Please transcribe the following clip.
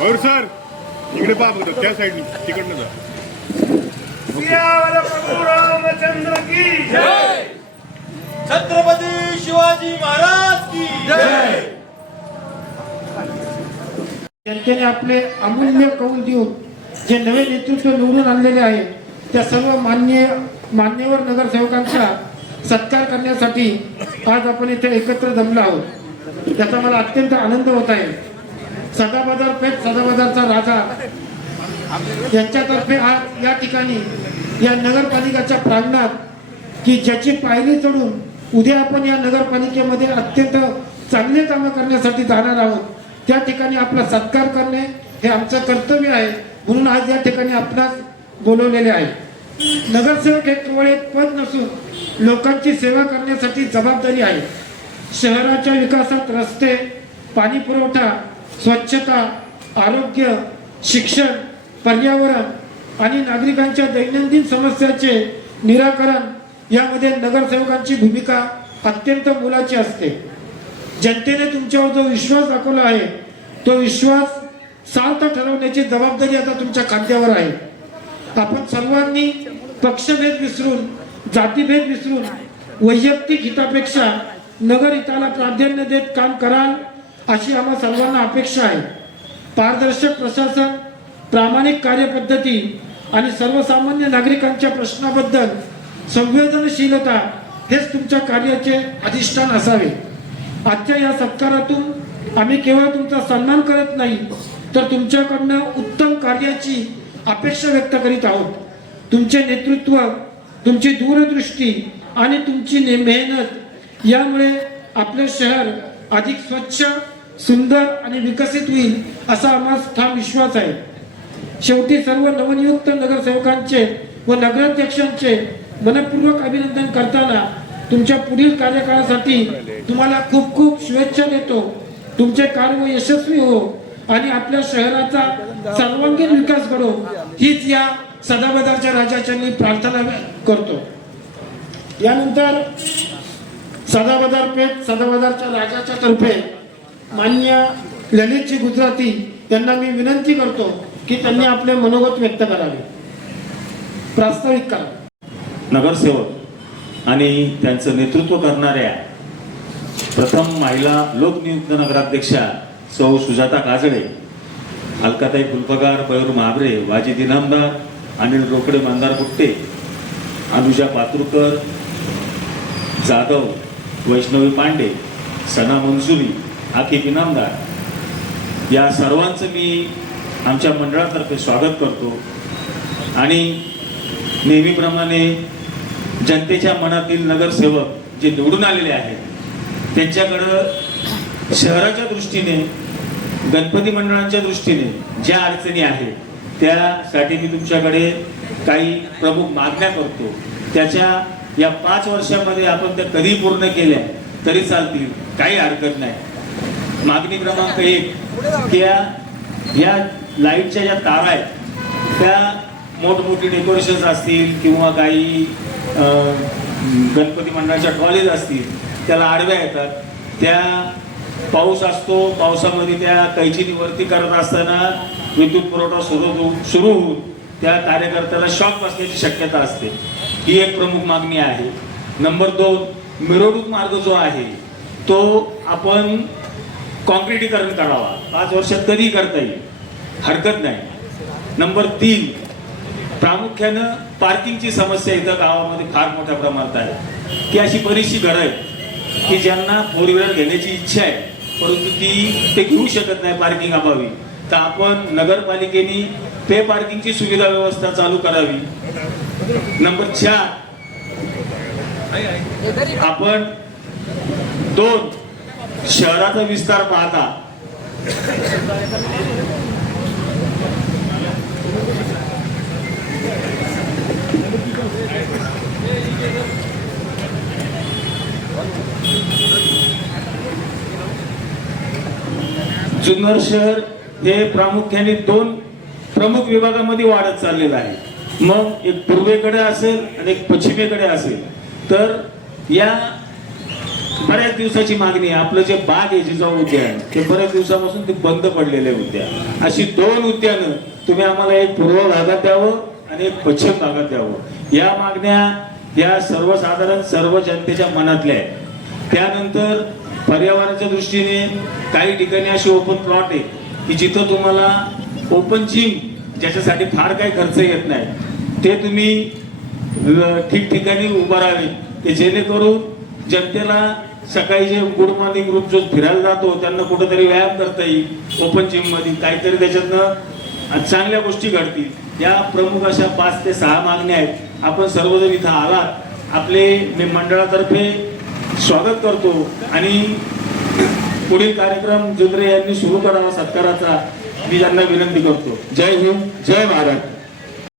Mayur sir इकडे पहा बघतो त्या साईडनी तिकडनं जा. प्रभू रामचंद्र की जय. छत्रपती शिवाजी महाराज की जय. जनतेने आपले अमूल्य कौल देऊन जे नवे नेतृत्व निवडून आणलेले आहे त्या सर्व मान्यवर नगरसेवकांचा सत्कार करण्यासाठी आज आपण इथे एकत्र जमलो आहोत. त्याचा मला अत्यंत आनंद होत आहे. सदाबहार पेठ सदाबहारचा राजा यांच्यातर्फे आज या ठिकाणी या नगरपालिकेच्या प्रांगणात की ज्याची पायरी चढून उद्या आपण या नगरपालिकेमध्ये अत्यंत चांगले कामं करण्यासाठी जाणार आहोत त्या ठिकाणी आपला सत्कार करणे हे आमचं कर्तव्य आहे. म्हणून आज या ठिकाणी आपणास बोलवलेले आहे. नगरसेवक हे केवळ एक पद नसून लोकांची सेवा करण्यासाठी जबाबदारी आहे. शहराच्या विकासात रस्ते, पाणी पुरवठा, स्वच्छता, आरोग्य, शिक्षण, पर्यावरण आणि नागरिकांच्या दैनंदिन समस्याचे निराकरण यामध्ये नगरसेवकांची भूमिका अत्यंत मोलाची असते. जनतेने तुमच्यावर जो विश्वास दाखवला आहे तो विश्वास सार्थ ठरवण्याची जबाबदारी आता तुमच्या खांद्यावर आहे. आपण सर्वांनी पक्षभेद विसरून, जातीभेद विसरून वैयक्तिक हितापेक्षा नगर हिताला प्राधान्य देत काम कराल अशी आम्हा सर्वांना अपेक्षा आहे. पारदर्शक प्रशासन, प्रामाणिक कार्यपद्धती आणि सर्वसामान्य नागरिकांच्या प्रश्नाबद्दल संवेदनशीलता हेच तुमच्या कार्याचे अधिष्ठान असावे. आजच्या या सत्कारातून आम्ही केवळ तुमचा सन्मान करत नाही तर तुमच्याकडनं उत्तम कार्याची अपेक्षा व्यक्त करीत आहोत. तुमचे नेतृत्व, तुमची दूरदृष्टी आणि तुमची मेहनत यामुळे आपले शहर अधिक स्वच्छ, सुंदर आणि विकसित होईल असा आम्हाला ठाम विश्वास आहे. शेवटी सर्व नवनियुक्त नगरसेवकांचे व नगराध्यक्षांचे मनपूर्वक अभिनंदन करताना तुमच्या पुढील कार्यकाळासाठी तुम्हाला खूप खूप शुभेच्छा देतो. तुमचे कार्य यशस्वी हो आणि आपल्या शहराचा सर्वांगीण विकास घडो हीच या सदाबहारच्या राजाच्या मी प्रार्थना करतो. यानंतर सदाबहार पेठ सदाबहारच्या राजाच्या तर्फे मान्य ललितजी गुजराती यांना मी विनंती करतो की त्यांनी आपले मनोगत व्यक्त करावे. प्रास्ताविक करा. नगरसेवक आणि त्यांचं नेतृत्व करणाऱ्या प्रथम महिला लोकनियुक्त नगराध्यक्षा सौ सुजाता काजळे, अलकाताई फुलपगार, मयूर महाबरे, वाजिद इनामदार, अनिल रोकडे, मंदार गुट्टे, अनुजा पात्रुकर, जाधव, वैष्णवी पांडे, सना मंजुरी, आकिब इनामदार या सर्वांचं मी आमच्या मंडळातर्फे स्वागत करतो. आणि नेहमीप्रमाणे जनतेच्या मनातील नगरसेवक जे निवडून आलेले आहेत त्यांच्याकडं शहराच्या दृष्टीने, गणपती मंडळांच्या दृष्टीने ज्या अडचणी आहेत त्यासाठी मी तुमच्याकडे काही प्रमुख मागण्या करतो. त्याच्या या 5 वर्षामध्ये आपण त्या कधी पूर्ण केल्या तरी चालतील, काही हरकत नाही. मागणी क्रमांक 1 की या लाईटच्या ज्या तारा आहेत त्या मोठमोठी डेकोरेशन्स असतील किंवा काही गणपती मंडळाच्या ट्रॉलीज असतील त्याला आडव्या येतात. त्या पाऊस असतो, पावसामध्ये त्या कैचीनी वरती करत असताना विद्युत पुरवठा सुरू होऊन त्या कार्यकर्त्याला शॉक बसण्याची शक्यता असते. ही एक प्रमुख मागणी आहे. नंबर 2, मिरवणूक मार्ग जो आहे तो आपण कॉन्क्रिटीकरण करावा. 5 वर्षात कधी करता येईल, हरकत नाही. नंबर 3, प्रामुख्यानं पार्किंगची समस्या इथं गावामध्ये फार मोठ्या प्रमाणात आहे. की अशी बरीचशी घरं आहेत की ज्यांना 4 व्हीलर घेण्याची इच्छा आहे परंतु ते घेऊ शकत नाही पार्किंग अभावी. तर आपण नगरपालिकेने पे पार्किंगची सुविधा व्यवस्था चालू करावी. नंबर 4, आपण 2 शहराचा विस्तार पाहता जुन्नर शहर हे प्रामुख्याने 2 प्रमुख विभागामध्ये वाढत चाललेलं आहे. मग एक पूर्वेकडे असेल आणि एक पश्चिमेकडे असेल. तर या बऱ्याच दिवसाची मागणी आहे. आपलं जे बाग आहे जिजाऊ उद्यान ते बऱ्याच दिवसापासून ते बंद पडलेले उद्यान. अशी 2 उद्यानं तुम्ही आम्हाला एक पूर्व भागात द्यावं आणि एक पश्चिम भागात द्यावं. या मागण्या या सर्वसाधारण सर्व जनतेच्या मनातल्या आहेत. त्यानंतर पर्यावरणाच्या दृष्टीने काही ठिकाणी अशी ओपन प्लॉट आहे की जिथं तुम्हाला ओपन जिम ज्याच्यासाठी फार काही खर्च येत नाही ते तुम्ही ठिकठिकाणी उभारावे ते जेणेकरून जनतेला सकाळी जे गुड मॉर्निंग ग्रुप जो फिरायला जातो त्यांना कुठेतरी व्यायाम करता येईल. ओपन जिम मध्ये काहीतरी त्याच्यातनं चांगल्या गोष्टी घडतील. या प्रमुख अशा 5 ते 6 मागण्या आहेत. आपण सर्वजण इथं आलात आपले मी मंडळातर्फे स्वागत करतो आणि पुढील कार्यक्रम जुंद्रे यांनी सुरू करावा सत्काराचा मी त्यांना विनंती करतो. जय हिंद, जय भारत.